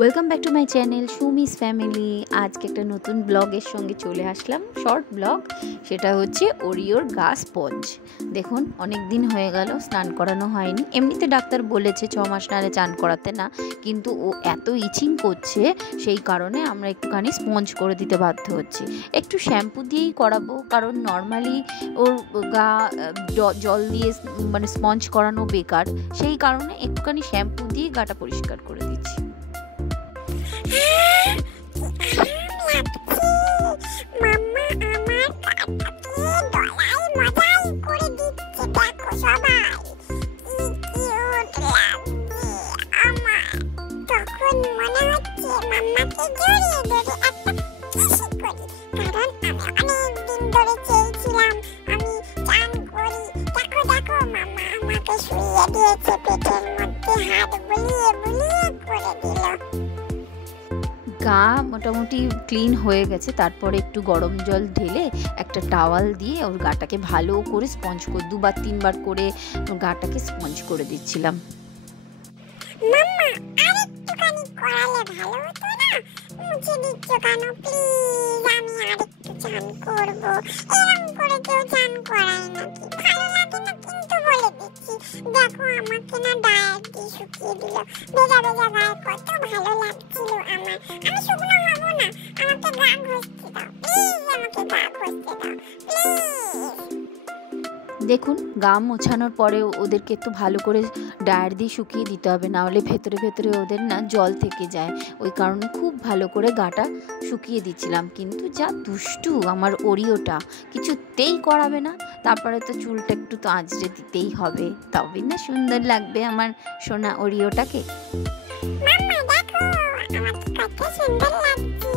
Welcome back to my channel Sumi's family. আজকে একটা নতুন ব্লগের সঙ্গে চলে আসলাম, শর্ট ব্লগ। সেটা হচ্ছে ওরিওর গা স্পঞ্জ। দেখুন, অনেক দিন হয়ে গেল স্নান করানো হয়নি। এমনিতে ডাক্তার বলেছে 6 মাস নাহলে চান করাতে না, কিন্তু ও এত ইচিং করছে সেই কারণে আমরা একটুখানি স্পঞ্জ করে দিতে বাধ্য হচ্ছি। একটু শ্যাম্পু দিয়েই করাবো, কারণ নর্মালি ওর গা জল দিয়ে মানে স্পঞ্জ করানো বেকার। সেই কারণে একটুখানি শ্যাম্পু দিয়ে গাটা পরিষ্কার করে দিচ্ছি। গা মোটামুটি ক্লিন হয়ে গেছে। তারপরে একটু গরম জল ঢেলে একটা টাওয়াল দিয়ে ওর গাটাকে ভালো করে স্পঞ্জ করে 2-3 বার করে ওর গাটাকে স্পঞ্জ করে দিচ্ছিলাম। মাম্মা আরেকটুখানি করালে ভালো হতো না? মুছে দিচ্ছ কেন? প্লিজ, আমি আরেকটু চান করব। এরকম করে কেউ চান করায় নাকি? ভালো লাগে না কিন্তু, বলে দিচ্ছি। দেখো, আমাকে না ডায়েট দিয়ে শুকিয়ে দিল। ভেজা ভেজা গায়ে কত ভালো লাগছিল আমার। আমি শুকনো হব না, আমাকে গা ঘষতে দাও প্লিজ, আমাকে গা ঘষতে দাও প্লিজ। দেখুন, গা মোছানোর পরে ওদেরকে একটু ভালো করে ডায়ার দিয়ে শুকিয়ে দিতে হবে, না হলে ভেতরে ভেতরে ওদের না জল থেকে যায়। ওই কারণে খুব ভালো করে গাটা শুকিয়ে দিচ্ছিলাম। কিন্তু যা দুষ্টু আমার ওরিওটা, কিছুতেই করাবে না। তারপরে তো চুলটা একটু তো আঁচড়ে দিতেই হবে, তবে না সুন্দর লাগবে আমার সোনা ওরিওটাকে। মাম্মা দেখো, আমাকে কত সুন্দর লাগছে।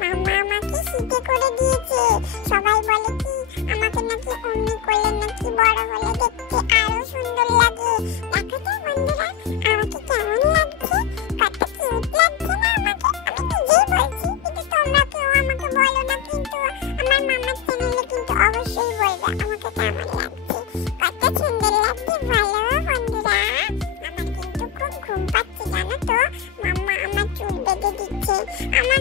মাম্মা আমাকে শীতে করে দিয়েছে। সবাই বলে কি আমাকে নাকি অমনি করলে নাকি বড় হলে দেখতে আরো সুন্দর লাগে। দেখো তো বন্ধুরা, আমাকে কেমন লাগছে? কত কিউট লাগছে না আমাকে? আমি নিজেই বলছি, কিন্তু তোমরা কেউ আমাকে বলো না। কিন্তু আমার মামার চ্যানেলে কিন্তু অবশ্যই বলবে আমাকে কেমন লাগছে। কত সুন্দর লাগছে, ভালো বন্ধুরা। আমার কিন্তু খুব ঘুম পাচ্ছে, জানো তো? মাম্মা আমার চুল বেঁধে দিচ্ছে। আমার